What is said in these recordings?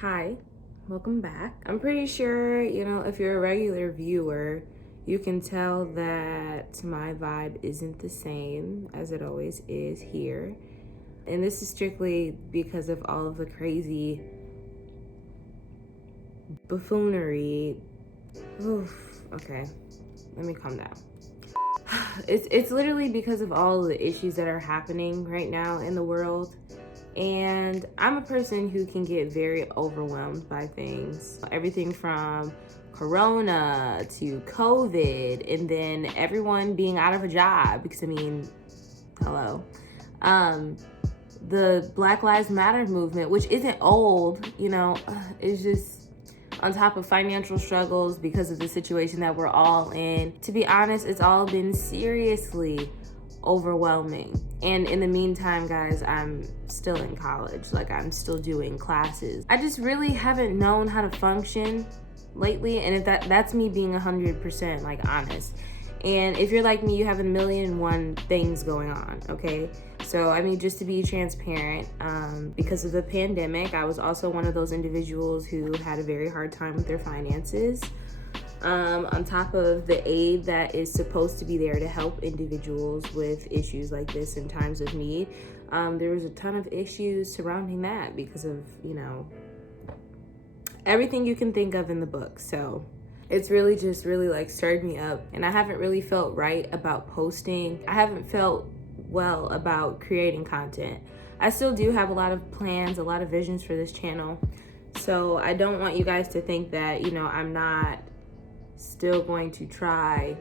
Hi, welcome back. I'm pretty sure, if you're a regular viewer, you can tell that my vibe isn't the same as it always is here. And this is strictly because of all of the crazy buffoonery. Oof, okay, let me calm down. It's literally because of all of the issues that are happening right now in the world. And I'm a person who can get very overwhelmed by things. Everything from Corona to COVID, and then everyone being out of a job, because hello. The Black Lives Matter movement, which isn't old, is just on top of financial struggles because of the situation that we're all in. To be honest, it's all been seriously overwhelming. And in the meantime, guys, I'm still in college. I'm still doing classes. I just really haven't known how to function lately. And if that's me being 100% honest. And if you're like me, you have 1,000,001 things going on, okay? So, just to be transparent, because of the pandemic, I was also one of those individuals who had a very hard time with their finances. On top of the aid that is supposed to be there to help individuals with issues like this in times of need, there was a ton of issues surrounding that because of, everything you can think of in the book. So it's really just stirred me up, and I haven't really felt right about posting. I haven't felt well about creating content. I still do have a lot of plans, a lot of visions for this channel. So I don't want you guys to think that, I'm not still going to try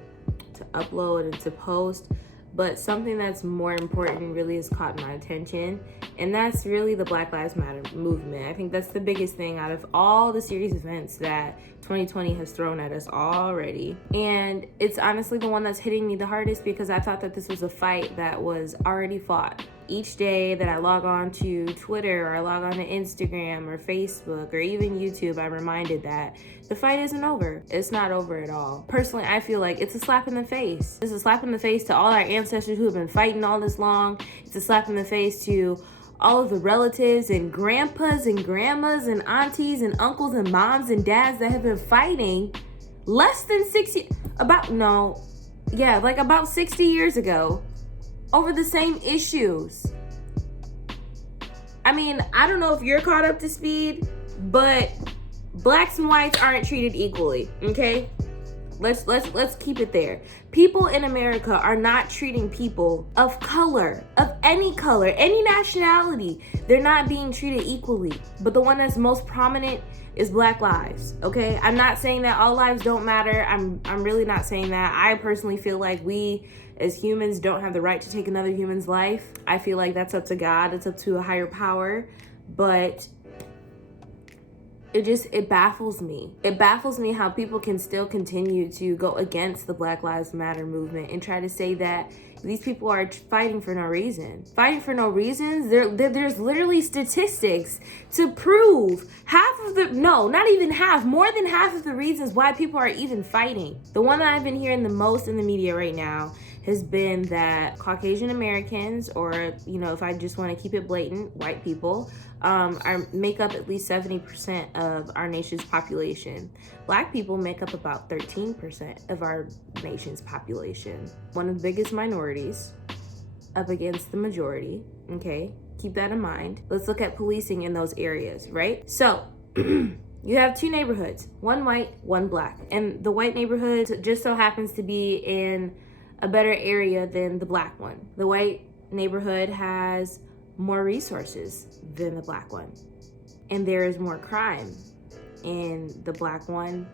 to upload and to post, but something that's more important really has caught my attention, and that's really the Black Lives Matter movement. I think that's the biggest thing out of all the serious events that 2020 has thrown at us already, and it's honestly the one that's hitting me the hardest because I thought that this was a fight that was already fought. Each day that I log on to Twitter or I log on to Instagram or Facebook or even YouTube, I'm reminded that the fight isn't over. It's not over at all. Personally, I feel like it's a slap in the face. It's a slap in the face to all our ancestors who have been fighting all this long. It's a slap in the face to all of the relatives and grandpas and grandmas and aunties and uncles and moms and dads that have been fighting less than 60, about 60 years ago over the same issues. I don't know if you're caught up to speed, but blacks and whites aren't treated equally, okay? Let's keep it there. People in America are not treating people of color, of any nationality. They're not being treated equally. But the one that's most prominent is Black lives, okay? I'm not saying that all lives don't matter. I'm really not saying that. I personally feel like we as humans don't have the right to take another human's life. I feel like that's up to God. It's up to a higher power. But it baffles me. It baffles me how people can still continue to go against the Black Lives Matter movement and try to say that these people are fighting for no reason. Fighting for no reasons? There's literally statistics to prove more than half of the reasons why people are even fighting. The one that I've been hearing the most in the media right now has been that Caucasian Americans, or, if I just want to keep it blatant, white people, make up at least 70% of our nation's population. Black people make up about 13% of our nation's population. One of the biggest minorities up against the majority, okay? Keep that in mind. Let's look at policing in those areas, right? So, you have two neighborhoods, one white, one black. And the white neighborhood just so happens to be in a better area than the black one. The white neighborhood has more resources than the black one. And there is more crime in the black one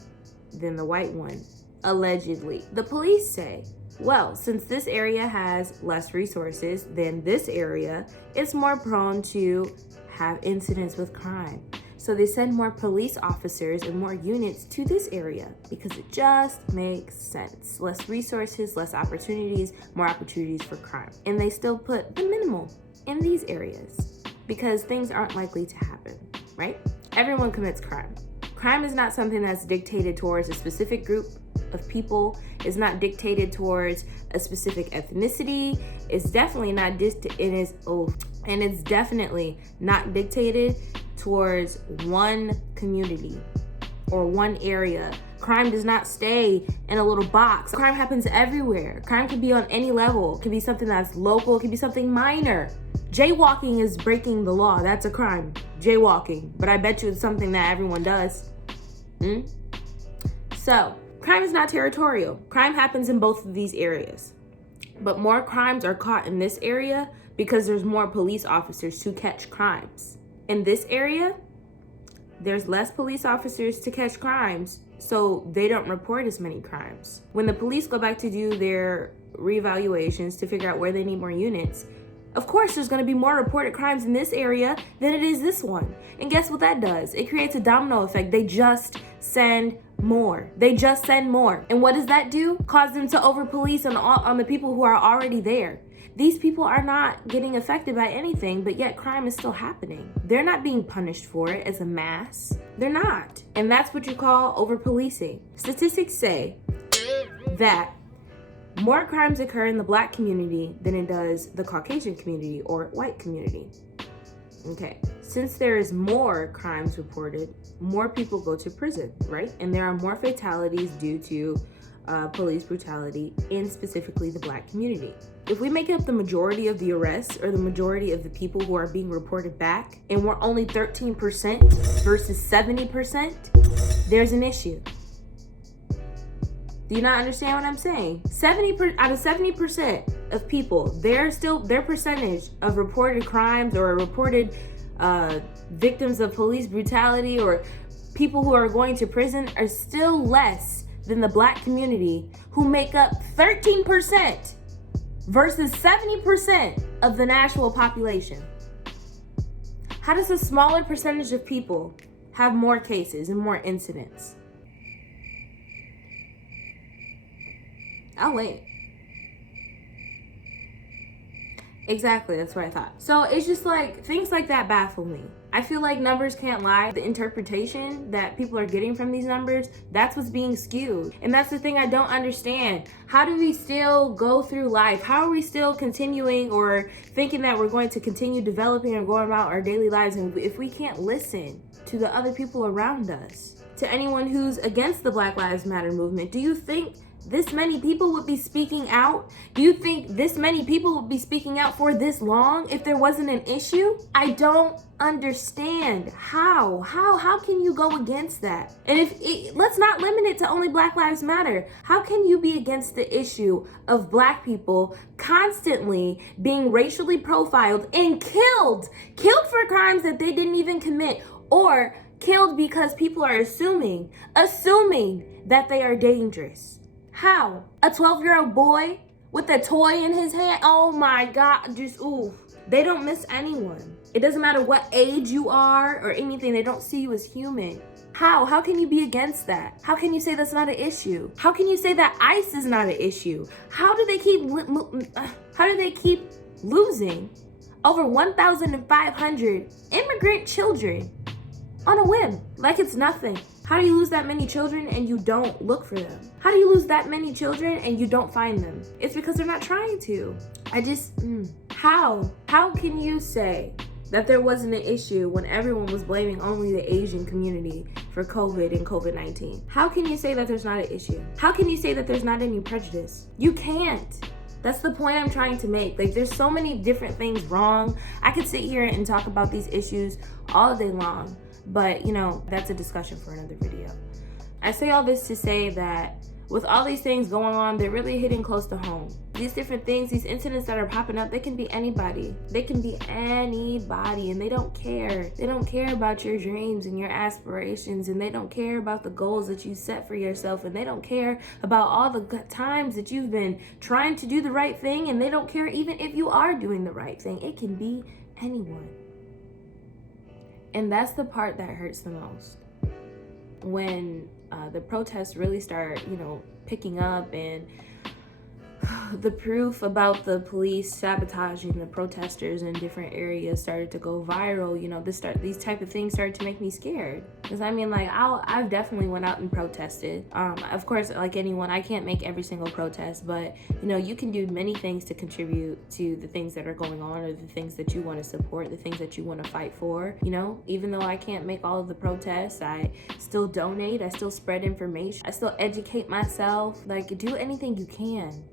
than the white one, allegedly. The police say, well, since this area has less resources than this area, it's more prone to have incidents with crime. So they send more police officers and more units to this area because it just makes sense. Less resources, less opportunities, more opportunities for crime. And they still put the minimal in these areas because things aren't likely to happen, right? Everyone commits crime. Crime is not something that's dictated towards a specific group of people. It's not dictated towards a specific ethnicity. It's definitely not it's definitely not dictated towards one community or one area. Crime does not stay in a little box. Crime happens everywhere. Crime can be on any level. It can be something that's local. It can be something minor. Jaywalking is breaking the law. That's a crime. Jaywalking. But I bet you it's something that everyone does. So, crime is not territorial. Crime happens in both of these areas. But more crimes are caught in this area because there's more police officers to catch crimes. In this area, there's less police officers to catch crimes, so they don't report as many crimes. When the police go back to do their reevaluations to figure out where they need more units, of course there's going to be more reported crimes in this area than it is this one. And guess what that does? It creates a domino effect. They just send more. They just send more. And what does that do? Cause them to over-police on the people who are already there. These people are not getting affected by anything, but yet crime is still happening. They're not being punished for it as a mass. They're not. And that's what you call over-policing. Statistics say that more crimes occur in the Black community than it does the Caucasian community or white community. Okay, since there is more crimes reported, more people go to prison, right? And there are more fatalities due to police brutality in specifically the Black community. If we make up the majority of the arrests or the majority of the people who are being reported back, and we're only 13% versus 70%, there's an issue. Do you not understand what I'm saying? Out of 70% of people, their percentage of reported crimes or reported victims of police brutality or people who are going to prison are still less than the Black community, who make up 13% versus 70% of the national population. How does a smaller percentage of people have more cases and more incidents? I'll wait. Exactly, that's what I thought. So it's just like, things like that baffle me. I feel like numbers can't lie. The interpretation that people are getting from these numbers, that's what's being skewed. And that's the thing I don't understand. How do we still go through life? How are we still continuing or thinking that we're going to continue developing and going about our daily lives if we can't listen to the other people around us? To anyone who's against the Black Lives Matter movement, do you think this many people would be speaking out? Do you think this many people would be speaking out for this long if there wasn't an issue? I don't understand. How can you go against that? And let's not limit it to only Black Lives Matter. How can you be against the issue of Black people constantly being racially profiled and killed for crimes that they didn't even commit, or killed because people are assuming that they are dangerous? How? A 12-year-old boy with a toy in his hand? Oh my God, just ooh. They don't miss anyone. It doesn't matter what age you are or anything, they don't see you as human. How can you be against that? How can you say that's not an issue? How can you say that ICE is not an issue? How do they keep losing over 1,500 immigrant children on a whim, like it's nothing? How do you lose that many children and you don't look for them? How do you lose that many children and you don't find them? It's because they're not trying to. How can you say that there wasn't an issue when everyone was blaming only the Asian community for COVID and COVID-19? How can you say that there's not an issue? How can you say that there's not any prejudice? You can't. That's the point I'm trying to make. Like, there's so many different things wrong. I could sit here and talk about these issues all day long, but that's a discussion for another video. I say all this to say that with all these things going on, they're really hitting close to home. These different things, these incidents that are popping up, they can be anybody. They can be anybody, and they don't care. They don't care about your dreams and your aspirations, and they don't care about the goals that you set for yourself, and they don't care about all the times that you've been trying to do the right thing, and they don't care even if you are doing the right thing. It can be anyone. And that's the part that hurts the most. When the protests really start, picking up, and the proof about the police sabotaging the protesters in different areas started to go viral, you know, these type of things started to make me scared. Because I mean, like, I've definitely went out and protested. Of course, like anyone, I can't make every single protest, but you know, you can do many things to contribute to the things that are going on, or the things that you want to support, the things that you want to fight for. You know, even though I can't make all of the protests, I still donate, I still spread information, I still educate myself. Like, do anything you can.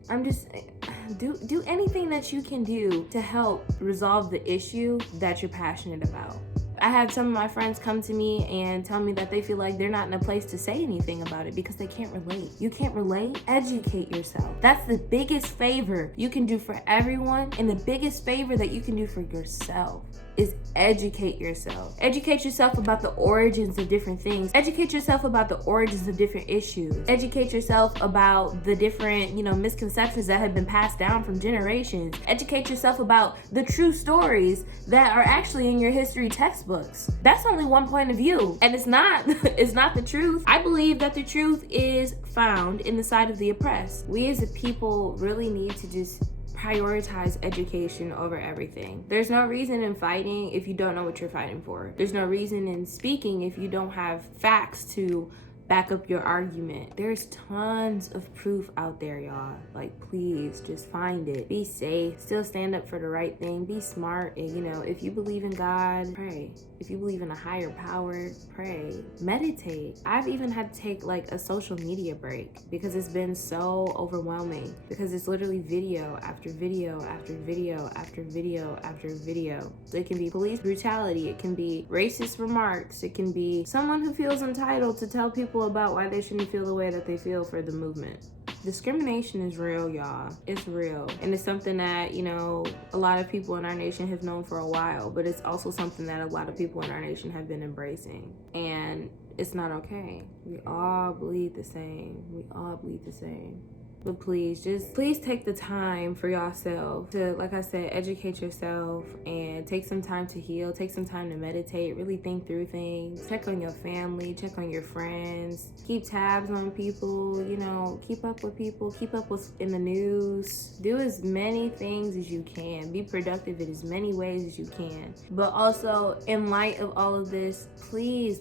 Do anything that you can do to help resolve the issue that you're passionate about. I had some of my friends come to me and tell me that they feel like they're not in a place to say anything about it because they can't relate. You can't relate? Educate yourself. That's the biggest favor you can do for everyone, and the biggest favor that you can do for yourself is educate yourself. Educate yourself about the origins of different things. Educate yourself about the origins of different issues. Educate yourself about the different, you know, misconceptions that have been passed down from generations. Educate yourself about the true stories that are actually in your history textbooks. That's only one point of view, and it's not the truth. I believe that the truth is found in the side of the oppressed. We as a people really need to just prioritize education over everything. There's no reason in fighting if you don't know what you're fighting for. There's no reason in speaking if you don't have facts to back up your argument. There's tons of proof out there, y'all. Like, please just find it. Be safe. Still stand up for the right thing. Be smart. And, you know, if you believe in God, pray. If you believe in a higher power, pray. Meditate. I've even had to take like a social media break because it's been so overwhelming, because it's literally video after video after video after video after video. So it can be police brutality. It can be racist remarks. It can be someone who feels entitled to tell people about why they shouldn't feel the way that they feel for the movement. Discrimination is real, y'all. It's real. And it's something that, you know, a lot of people in our nation have known for a while, but it's also something that a lot of people in our nation have been embracing. And it's not okay. We all bleed the same. We all bleed the same. But please take the time for yourself to, like I said, educate yourself and take some time to heal, take some time to meditate, really think through things, check on your family, check on your friends, keep tabs on people, you know, keep up with people, keep up with in the news, do as many things as you can, be productive in as many ways as you can. But also, in light of all of this, please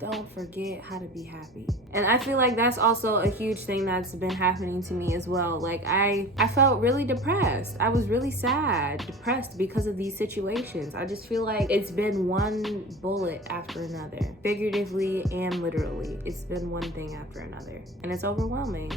don't forget how to be happy. And I feel like that's also a huge thing that's been happening to me as well. Like, I felt really depressed. I was really sad, depressed because of these situations. I just feel like it's been one bullet after another, figuratively and literally. It's been one thing after another, and it's overwhelming.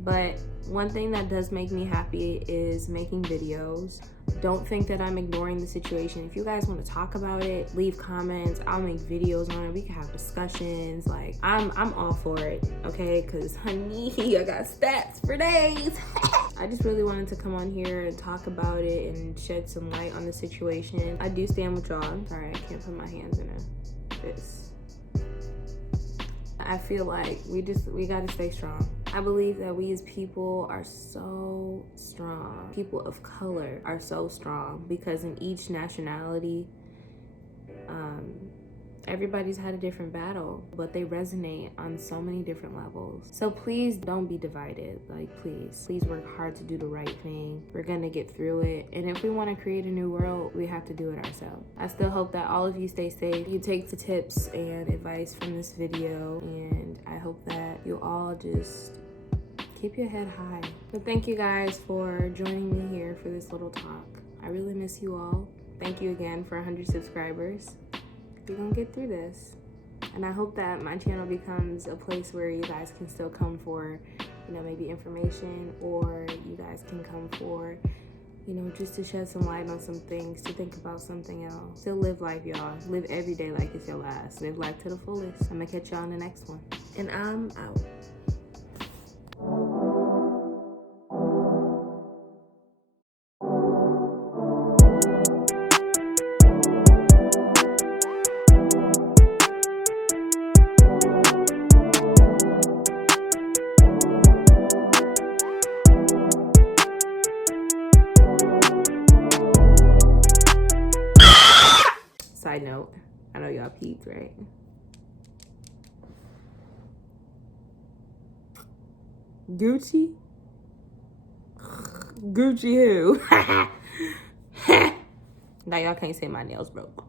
But one thing that does make me happy is making videos. Don't think that I'm ignoring the situation. If you guys want to talk about it, leave comments. I'll make videos on it. We can have discussions. Like, I'm all for it, okay? Because, honey, I got stats for days. I just really wanted to come on here and talk about it and shed some light on the situation. I do stand with y'all. I'm sorry, I can't put my hands in a fist. I feel like we gotta stay strong. I believe that we as people are so strong. People of color are so strong because in each nationality, everybody's had a different battle, but they resonate on so many different levels. So please don't be divided. Like, please work hard to do the right thing. We're gonna get through it. And if we wanna create a new world, we have to do it ourselves. I still hope that all of you stay safe. You take the tips and advice from this video, and I hope that you all just keep your head high. So thank you guys for joining me here for this little talk. I really miss you all. Thank you again for 100 subscribers. We're gonna get through this. And I hope that my channel becomes a place where you guys can still come for, you know, maybe information, or you guys can come for, you know, just to shed some light on some things, to think about something else. Still live life, y'all. Live every day like it's your last. Live life to the fullest. I'm gonna catch y'all in the next one. And I'm out. Side note, I know y'all peeped, right? Gucci? Gucci who? Now y'all can't say my nails broke.